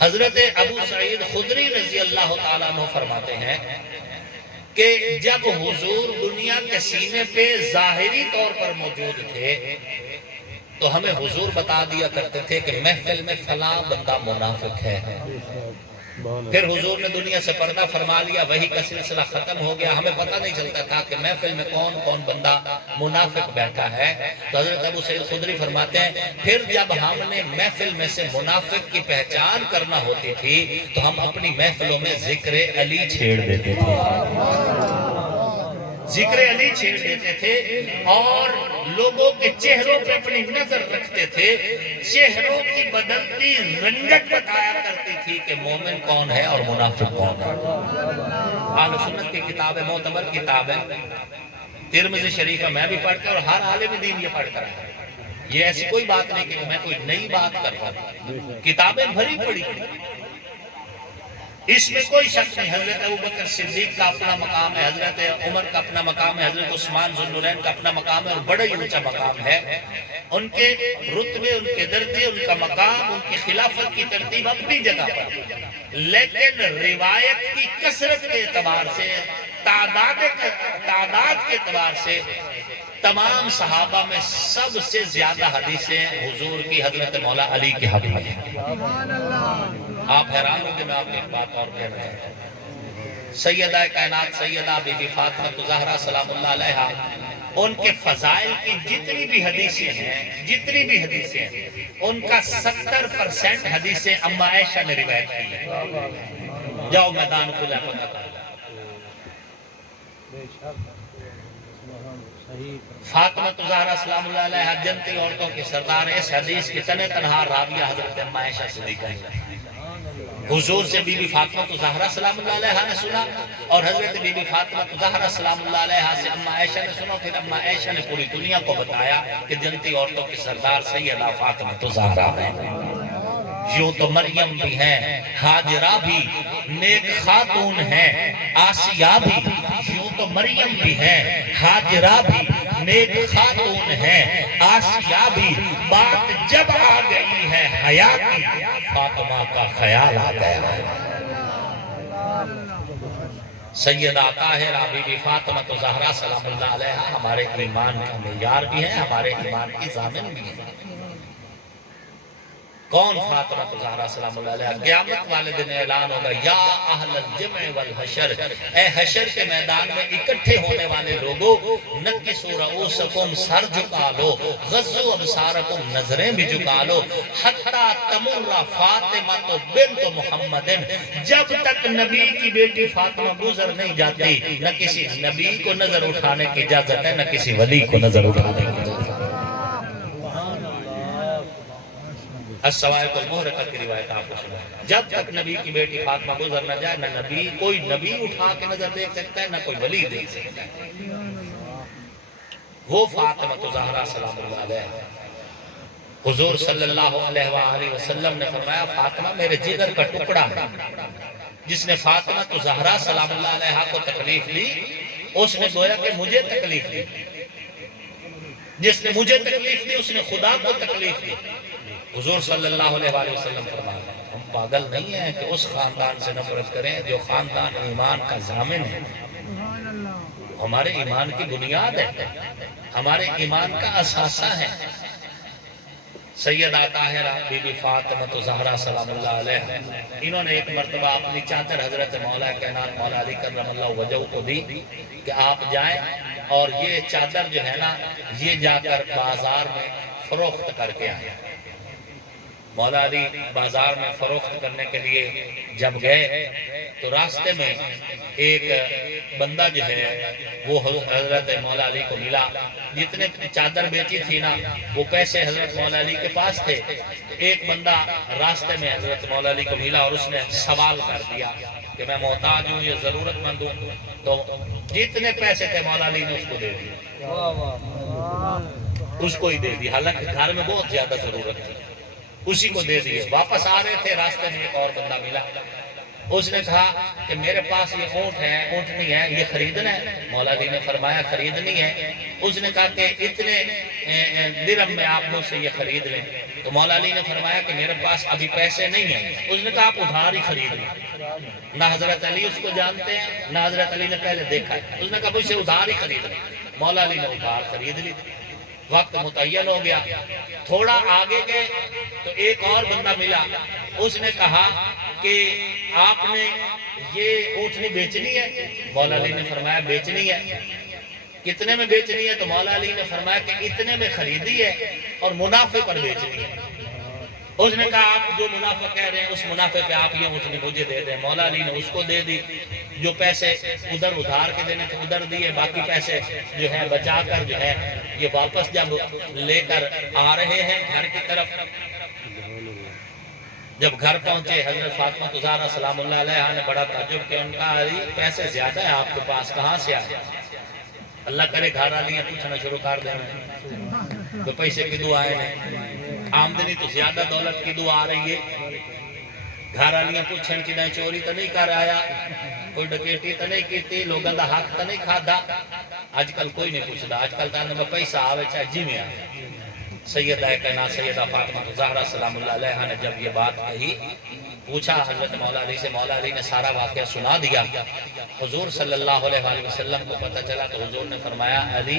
حضرت ابو سعید خدری رضی اللہ تعالیٰ عنہ فرماتے ہیں کہ جب حضور دنیا کے سینے پہ ظاہری طور پر موجود تھے تو ہمیں حضور بتا دیا کرتے تھے کہ محفل میں فلاں بندہ منافق ہے۔ پھر حضور نے دنیا سے پردہ فرما لیا، وحی کا سلسلہ ختم ہو گیا، ہمیں پتہ نہیں چلتا تھا کہ محفل میں کون کون بندہ منافق بیٹھا ہے۔ تو حضرت ابو سعید خدری فرماتے ہیں پھر جب ہم نے محفل میں سے منافق کی پہچان کرنا ہوتی تھی تو ہم اپنی محفلوں میں ذکر علی چھیڑ دیتے تھے، ذکر علی چھیڑ دیتے تھے اور لوگوں کے چہروں پہ اپنی نظر رکھتے تھے، چہروں کی بدلتی رنگت بتایا کرتی تھی کہ مومن کون ہے اور منافق کون ہے۔ اہل سنت کی کتاب ہے، معتبر کتاب ہے، ترمذی شریف ہے، میں بھی پڑھ کر اور ہر عالم دین یہ پڑھ کر ہے۔ یہ ایسی کوئی بات نہیں کہ میں کوئی نئی بات کر رہا ہوں، کتابیں بھری پڑی، اس میں کوئی شک نہیں۔ حضرت ابوبکر صدیق کا اپنا مقام ہے، حضرت عمر کا اپنا مقام ہے، حضرت عثمان ذو النورین کا اپنا مقام ہے اور بڑا ہی اونچا مقام ہے۔ ان کے رتبے، ان کے درجے، ان کا مقام، ان کی خلافت کی ترتیب اپنی جگہ پر، لیکن روایت کی کثرت کے اعتبار سے، تعداد کے اعتبار سے تمام صحابہ میں سب سے زیادہ حدیثیں حضور کی حضرت مولا علی کے حق میں ہیں۔ آپ حیران ہوں گے، میں آپ کو ایک بات اور کہنا چاہتا ہوں۔ سیدہ کائنات سیدہ بی بی فاطمہ زہرا سلام اللہ علیہا، ان کے فضائل کی جتنی بھی حدیثیں ہیں ان کا 70% حدیثیں اما عائشہ نے روایت کی ہیں۔ جاؤ میدان کھلا پتہ کرو۔ فاطمہ زہرا سلام اللہ علیہا جنتی عورتوں کی سردار، اس حدیث کی تنہ تنہا راویہ حضرت اما عائشہ صدیقہ ہیں۔ حضور سے بی بی فاطمہ زہرا سلام اللہ علیہا نے سنا اور حضرت بی بی فاطمہ زہرا سلام اللہ علیہا سے اما عائشہ نے سنا، پھر اما عائشہ نے پوری دنیا کو بتایا کہ جنتی عورتوں کی سردار سیدہ فاطمہ زہرا ہے۔ یوں تو مریم بھی ہیں، ہاجرہ بھی نیک خاتون ہیں، آسیہ بھی، یوں تو مریم بھی ہیں، ہاجرہ بھی نیک خاتون ہیں، آسیہ بھی، بات جب آ گئی ہے حیا کی، فاطمہ کا خیال آ گیا ہے۔ سیدہ طاہرہ بی بی فاطمہ زہرا سلام اللہ علیہا ہمارے ایمان کا معیار بھی ہیں، ہمارے ایمان کی ضامن بھی ہیں۔ کون فاطمہ زہرا سلام اللہ علیہا؟ قیامت والے دن اعلان ہوگا، یا اہل الجمع والحشر، اے حشر کے میدان میں اکٹھے ہونے والے لوگوں، نکسوا رؤوسکم، سر جھکا لو، غضوا ابصارکم، نظریں بھی جھکا لو، حتی تمر فاطمہ بنت محمد، جب تک نبی کی بیٹی فاطمہ گزر نہیں جاتی، نہ کسی نبی کو نظر اٹھانے کی اجازت ہے، نہ کسی ولی کو نظر اٹھانے کی اجازت ہے۔ السوائق المحرقہ کی روایت آپ کو سنا، جب تک نبی کی بیٹی فاطمہ گزر نہ جائے، نہ نبی، کوئی نبی اٹھا کے نظر دیکھ سکتا ہے، نہ کوئی ولی دیکھ سکتا ہے۔ وہ فاطمہ زہرا سلام اللہ علیہا، حضور صلی اللہ علیہ وآلہ وسلم نے فرمایا فاطمہ میرے جگر کا ٹکڑا ہے۔ جس نے فاطمہ زہرا سلام اللہ علیہا کو تکلیف لی، اس نے گویا کہ مجھے تکلیف لی، جس نے مجھے تکلیف لی اس نے خدا کو تکلیف لی۔ حضور صلی اللہ علیہ وآلہ وسلم فرمایا ہم پاگل نہیں ہیں کہ اس خاندان سے نفرت کریں جو خاندان ایمان کا ضامن ہے، ہمارے ایمان کی بنیاد ہے، ہمارے ایمان کا اثاثہ ہے۔ سیدہ طاہرہ بی بی فاطمہ زہرا سلام اللہ علیہ، انہوں نے ایک مرتبہ اپنی چادر حضرت مولا کائنات مولا علی کرم اللہ وجہہ کو دی کہ آپ جائیں اور یہ چادر جو ہے نا یہ جا کر بازار میں فروخت کر کے آئیں۔ مولا علی بازار میں فروخت کرنے کے لیے جب گئے تو راستے میں ایک بندہ جو ہے وہ حضرت مولا علی کو ملا. جتنے چادر بیچی تھی نا وہ پیسے حضرت مولا علی کے پاس تھے. ایک بندہ راستے میں حضرت مولا علی کو ملا اور اس نے سوال کر دیا کہ میں محتاج ہوں یا ضرورت مند ہوں. تو جتنے پیسے تھے مولا علی نے اس کو دے دیے, اس کو ہی دے دی, حالانکہ گھر میں بہت زیادہ ضرورت تھی, اسی کو دے دیے. واپس آ رہے تھے راستے میں ایک اور بندہ ملا, اس نے کہا کہ میرے پاس یہ اونٹ ہے, اونٹنی ہے, یہ خریدنا ہے. مولا علی نے فرمایا خریدنی ہے. اس نے کہا کہ اتنے درہم میں آپ مجھ سے یہ خرید لیں. تو مولا علی نے فرمایا کہ میرے پاس ابھی پیسے نہیں ہیں. اس نے کہا آپ ادھار ہی خرید لیں. نہ حضرت علی اس کو جانتے ہیں نہ حضرت علی نے پہلے دیکھا ہے. اس نے کہا مجھ سے ادھار ہی خرید لیں. مولا علی نے ادھار خرید لی. وقت متعین ہو گیا, تھوڑا آگے گئے تو ایک اور بندہ ملا. اس نے کہا کہ آپ نے یہ اونٹنی بیچنی ہے. مولا علی نے فرمایا بیچنی ہے. کتنے میں بیچنی ہے؟ تو مولا علی نے فرمایا کہ اتنے میں خریدی ہے اور منافع پر بیچنی ہے. اس نے کہا آپ جو منافع کہہ رہے ہیں اس منافع پہ آپ یہ اونٹنی مجھے دے دیں. مولا علی نے اس کو دے دی. جو پیسے ادھر ادھار کے دینے تھے ادھر دیے, باقی پیسے جو ہے بچا کر جو ہے یہ واپس جب لے کر آ رہے ہیں گھر کی طرف. جب گھر پہنچے حضرت فاطمہ زہرا سلام اللہ علیہا نے بڑا تعجب کیا. ان کا علی پیسے زیادہ ہیں آپ کے پاس, کہاں سے آئے؟ اللہ کرے گھر والی پوچھنا شروع کر دیں تو پیسے کی دعا آئے, آمدنی تو زیادہ دولت کی دعا آ رہی ہے. گھر والیاں پوچھن کہ نہیں چوری تو نہیں کر آیا, کوئی ڈکیٹی تو نہیں کی, لوگوں کا حق تو نہیں کھادا. آج کل کوئی نہیں پوچھتا. آج کل تو پیسہ آوے چاہے جی میں آئے. سیدہ کائنات سیدہ فاطمہ زہرا سلام اللہ علیہا نے جب یہ بات کہی, پوچھا حضرت مولا علی سے. مولا علی نے سارا واقعہ سنا دیا. حضور صلی اللہ علیہ وآلہ وسلم کو پتہ چلا تو حضور نے فرمایا علی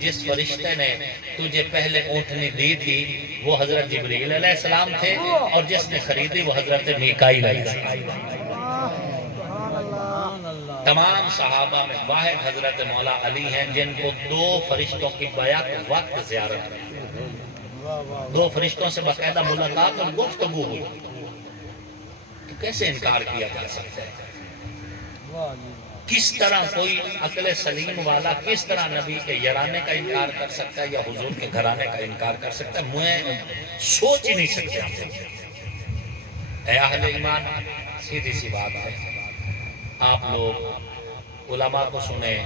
جس فرشتے نے تجھے پہلے اونٹنی دی تھی وہ حضرت جبریل علیہ السلام تھے, اور جس نے خریدی وہ حضرت میکائیل علیہ السلام. تمام صحابہ میں واحد حضرت مولا علی ہیں جن کو 2 فرشتوں کی بیعت وقت زیارت میں, 2 فرشتوں سے باقاعدہ ملاقات اور گفتگو ہوئی. تو کیسے انکار کیا جا سکتا ہے؟ کس طرح کوئی عقل سلیم والا کس طرح نبی کے یارانے کا انکار کر سکتا ہے یا حضور کے گھرانے کا انکار کر سکتا ہے؟ میں سوچ ہی نہیں سکتے. اے اہل ایمان, سیدھی سی بات ہے, آپ لوگ علماء کو سنیں,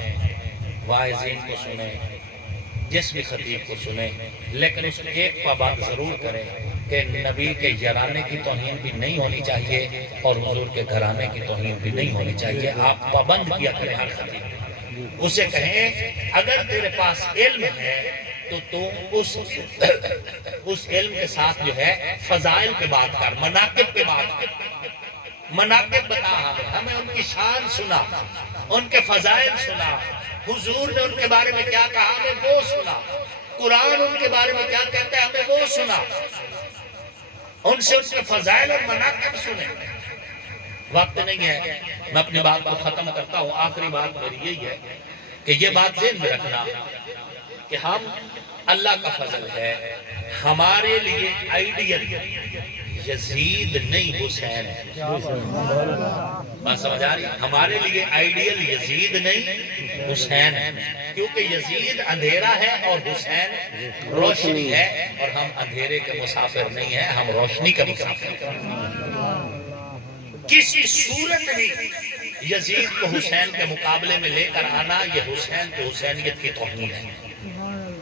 واعظین کو سنیں, جس بھی خطیب کو سنیں, لیکن اس میں ایک پابند ضرور کریں کہ نبی کے یارانے کی توہین بھی نہیں ہونی چاہیے اور حضور کے گھرانے کی توہین بھی نہیں ہونی چاہیے. آپ پابند کیا کریں ہر خطیب. اسے کہیں اگر تیرے پاس علم ہے تو تم اس علم کے ساتھ جو ہے فضائل پہ بات کر, مناقب پہ بات کر. مناقب بتا ہمیں ان کی شان سنا, ان کے فضائل سنا, حضور نے ان کے بارے میں کیا کہا ہمیں وہ سنا, قرآن ان کے بارے میں کیا کہتا ہے ہمیں وہ سنا, ان سے اس کے فضائل اور مناقب سنیں. وقت نہیں ہے, میں اپنی بات کو ختم کرتا ہوں. آخری بات میری یہی ہے کہ یہ بات ذہن میں رکھنا کہ ہم اللہ کا فضل ہے, ہمارے لیے آئیڈیل یزید نہیں حسین ہے. بات سمجھ آ رہی ہے؟ ہمارے لیے آئیڈیل یزید نہیں حسین ہے, کیونکہ یزید اندھیرا ہے اور حسین روشنی ہے, اور ہم اندھیرے کے مسافر نہیں ہیں, ہم روشنی کے مسافر ہیں. کسی صورت نہیں یزید کو حسین کے مقابلے میں لے کر آنا یہ حسین کی حسینیت کی توہین ہے.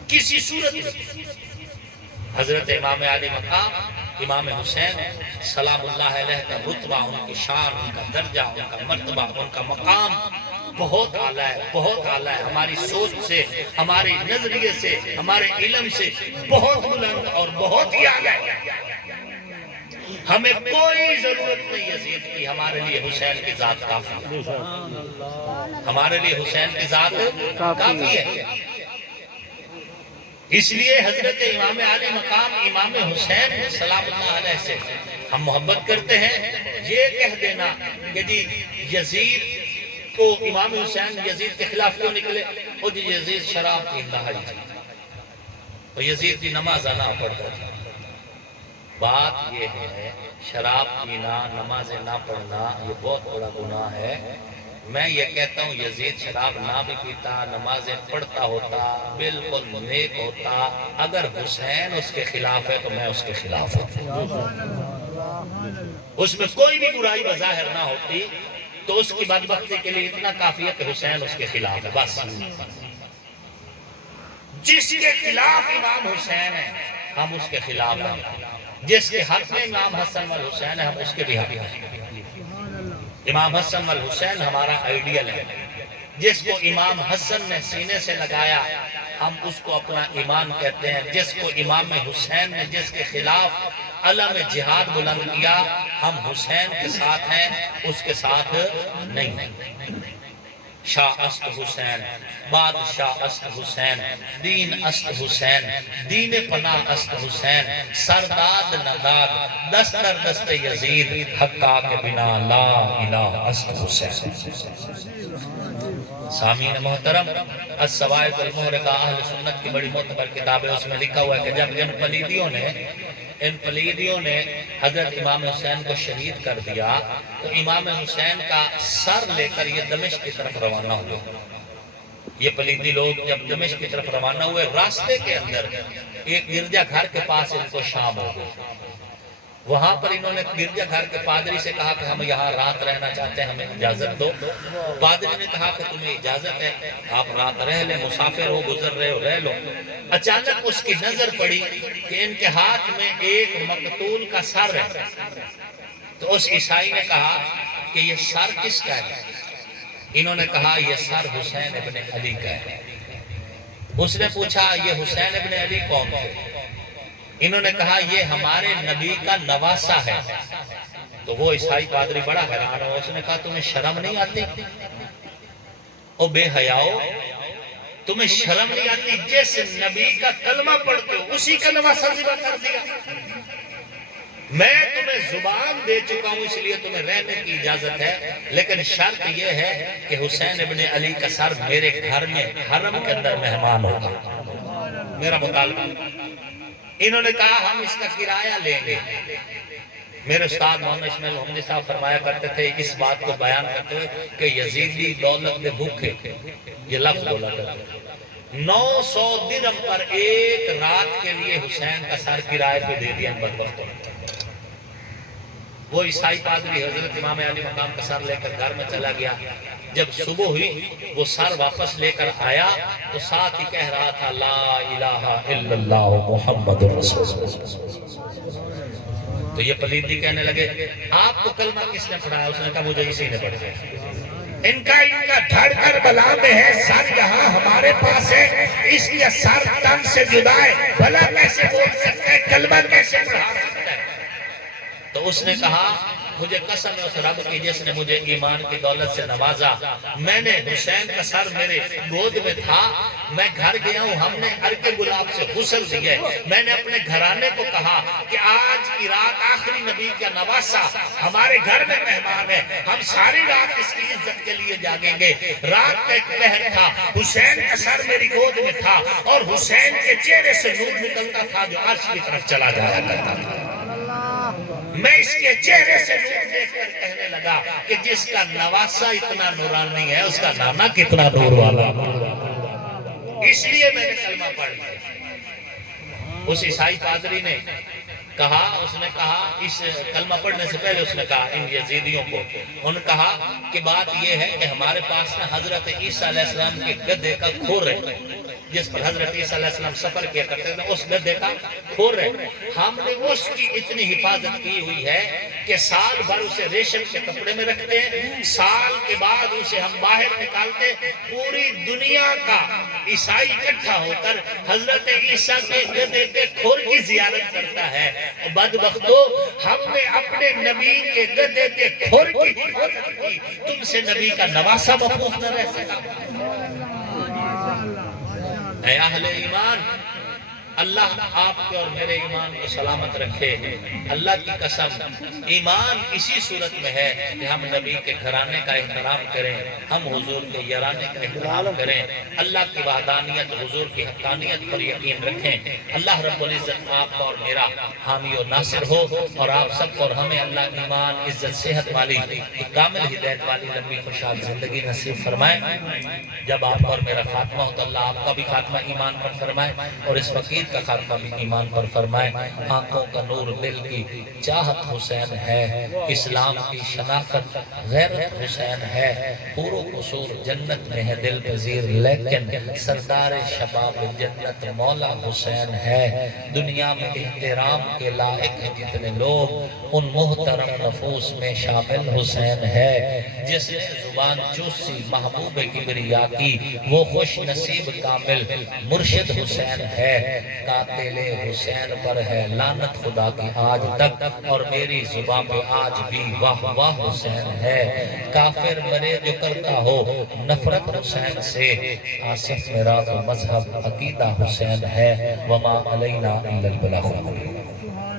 کسی صورت نہیں. حضرت امام علی مقام امام حسین سلام اللہ علیہ کا رتبہ, ان کی شان, ان کا درجہ, ان کا مرتبہ, ان کا مقام بہت اعلیٰ ہے, بہت اعلیٰ ہے. ہماری سوچ سے, ہمارے نظریے سے, ہمارے علم سے بہت بلند اور بہت ہی اعلیٰ ہے. ہمیں کوئی ضرورت نہیں یزید کی, ہمارے لیے حسین کی ذات کافی ہے. ہمارے لیے حسین کی ذات کافی ہے. اس لیے حضرت امام علی مقام امام حسین سلام اللہ علیہ سے ہم محبت کرتے ہیں. یہ کہہ دینا کہ جی یزید کو امام حسین یزید کے خلاف کیوں نکلے, وہ جی یزید شراب کی انتہائی تھی, اور یزید کی نماز نہ پڑھتا تھا, بات یہ ہے شراب پینا، نمازیں نہ پڑھنا یہ بہت بڑا گناہ ہے۔ میں یہ کہتا ہوں یزید شراب نہ بھی پیتا، نمازیں پڑھتا ہوتا، بالکل نیک ہوتا، اگر حسین اس کے خلاف ہے تو میں اس کے خلاف ہوں۔ اس میں کوئی بھی برائی بظاہر نہ ہوتی تو اس کی بدبختی کے لیے اتنا کافی ہے کہ حسین اس کے خلاف ہے، بس۔ جس کے خلاف امام حسین ہے ہم اس کے خلاف ہیں، جس کے حق میں امام حسن والحسین ہے ہم اس کے بھی حق ہیں۔ امام حسن والحسین ہمارا آئیڈیل ہے، جس کو امام حسن نے سینے سے لگایا ہم اس کو اپنا ایمان کہتے ہیں، جس کو امام حسین نے جس کے خلاف علم جہاد بلند کیا ہم حسین کے ساتھ ہیں، اس کے ساتھ نہیں ہیں۔ شاہ است حسین، بادشاہ است حسین، دین است حسین، دین پناہ است حسین، سرداد نداد دست در دست یزید، حقا کے بنا لا الہ است حسین۔ سامعین محترم، السوائق المحرقہ اہل سنت کی بڑی معتبر کتاب ہے، اس میں لکھا ہوا ہے کہ جب ان پلیدیوں نے حضرت امام حسین کو شہید کر دیا تو امام حسین کا سر لے کر یہ دمشق کی طرف روانہ ہوئے۔ یہ پلیدی لوگ جب دمشق کی طرف روانہ ہوئے، راستے کے اندر ایک گرجا گھر کے پاس ان کو شام ہو گئی۔ وہاں پر انہوں نے گرجا گھر کے پادری سے کہا کہ ہم یہاں رات رہنا چاہتے ہیں، ہمیں اجازت دو۔ پادری نے کہا کہ تمہیں اجازت ہے، آپ رات رہ لیں، مسافر ہو، گزر رہے ہو، رہ لو۔ اچانک اس کی نظر پڑی کہ ان کے ہاتھ میں ایک مقتول کا سر ہے، تو اس عیسائی نے کہا کہ یہ سر کس کا ہے؟ انہوں نے کہا یہ سر حسین ابن علی کا ہے۔ اس نے پوچھا یہ حسین ابن علی کون تھے؟ انہوں نے کہا یہ ہمارے نبی کا نواسہ ہے۔ تو وہ عیسائی پادری بڑا حیران ہوا، اس نے کہا تمہیں شرم نہیں آتی؟ او بے حیاؤ، تمہیں شرم نہیں آتی؟ جس نبی کا کلمہ پڑھتے ہو اسی کا نواسہ ذبح کر دیا۔ میں تمہیں زبان دے چکا ہوں اس لیے تمہیں رہنے کی اجازت ہے، لیکن شرط یہ ہے کہ حسین ابن علی کا سر میرے گھر میں حرم کے اندر مہمان ہوگا، میرا مطالبہ۔ انہوں نے کہا ہم اس کا کرایہ لیں گے۔ میرے استاد محمد اسماعیل محمدی صاحب فرمایا کرتے تھے اس بات کو بیان کرتے ہوئے کہ یزیدی دولت میں بھوکے، یہ لفظ بولا کرتے تھے۔ 900 درہم پر ایک رات کے لیے حسین کا سر کرائے پہ دے دیا ان بدبختوں نے۔ وہ عیسائی پادری حضرت امام علی مقام کا سر لے کر گھر میں چلا گیا۔ جب صبح ہوئی وہ سر واپس لے کر آیا تو ساتھ ہی کہہ رہا تھا لا الہ الا اللہ محمد رسول اللہ۔ تو یہ پلیدی کہنے لگے آپ کو کلمہ کس نے پڑھایا؟ اس نے کہا مجھے اسی نے پڑھایا۔ ان کا دھڑ کربلا میں ہے، سر یہاں ہمارے پاس ہے، اس لیے سر تن سے جدا ہے، بھلا کیسے بول سکتا ہے، کلمہ کیسے پڑھا سکتا ہے؟ تو اس نے کہا مجھے قسم ہے اس رب کی جس نے مجھے ایمان کی دولت سے نوازا، میں نے حسین کا سر میرے گود میں تھا، میں گھر گیا ہوں، ہم نے عرق گلاب سے غسل دیے، میں نے اپنے گھرانے کو کہا کہ آج کی رات آخری نبی کا نواسا ہمارے گھر میں مہمان ہے، ہم ساری رات اس کی عزت کے لیے جاگیں گے۔ رات کا ایک پہر تھا، حسین کا سر میری گود میں تھا اور حسین کے چہرے سے نور نکلتا تھا جو عرش کی طرف چلا جایا کرتا تھا۔ میں اس کے چہرے سے نور دیکھ کر کہنے لگا کہ جس کا نواسا اتنا نورانی ہے اس کا نانا کتنا نور والا، اس لیے میں نے کلمہ پڑھ لیا۔ اس عیسائی پادری نے کہا، اس نے کہا اس کلمہ پڑھنے سے پہلے اس نے کہا ان یزیدیوں کو، انہوں نے کہا کہ بات یہ ہے کہ ہمارے پاس نا حضرت عیسیٰ علیہ السلام کے گدھے کا کھور ہے جس پر حضرت عیسیٰ علیہ السلام سفر کیا کرتے تھے، اس گدھے کا کھور ہے، ہم نے اس کی اتنی حفاظت کی ہوئی ہے کہ سال بھر اسے ریشم کے کپڑے میں رکھتے ہیں، سال کے بعد اسے ہم باہر نکالتے، پوری دنیا کا عیسائی اکٹھا ہو کر حضرت عیسیٰ کے گدھے کے کھور کی زیارت کرتا ہے۔ بدبختو، ہم نے اپنے نبی کے گدھے کے کھور کی حفاظت کی، تم سے نبی کا نواسہ محفوظ نہ رہ سکا۔ اے اہل ایمان، اللہ آپ کے اور میرے ایمان کو سلامت رکھے۔ اللہ کی قسم ایمان اسی صورت میں ہے کہ ہم نبی کے گھرانے کا احترام کریں، ہم حضور کے یارانے کا احترام کریں، اللہ کی وحدانیت، حضور کی حقانیت پر یقین رکھیں۔ اللہ رب العزت آپ اور میرا حامی و ناصر ہو، اور آپ سب کو اور ہمیں اللہ ایمان، عزت، صحت والی، کامل ہدایت والی لمبی خوشحال زندگی نصیب فرمائے۔ جب آپ اور میرا خاتمہ ہو تو اللہ آپ کا بھی خاتمہ ایمان پر فرمائے، اور اس فقیر کا خاتمہ بھی ایمان پر فرمائے۔ آنکھوں کا نور، دل کی چاہت حسین ہے، اسلام کی شناخت غیرت حسین ہے، پورو قصور جنت میں ہے دل پذیر، لیکن سردار شباب جنت مولا حسین ہے۔ دنیا میں احترام کے لائق ہیں جتنے لوگ، ان محترم نفوس میں شامل حسین ہے۔ جس نے زبان چوسی محبوب کبریا کی، وہ خوش نصیب کامل مرشد حسین ہے۔ قاتل حسین پر ہے لعنت خدا کی آج تک، اور میری زبان پہ آج بھی واہ واہ حسین ہے۔ کافر مرے جو کرتا ہو نفرت حسین سے، آصف میرا تو مذہب عقیدہ حسین ہے۔ وما علینا الا البلاغ المبین۔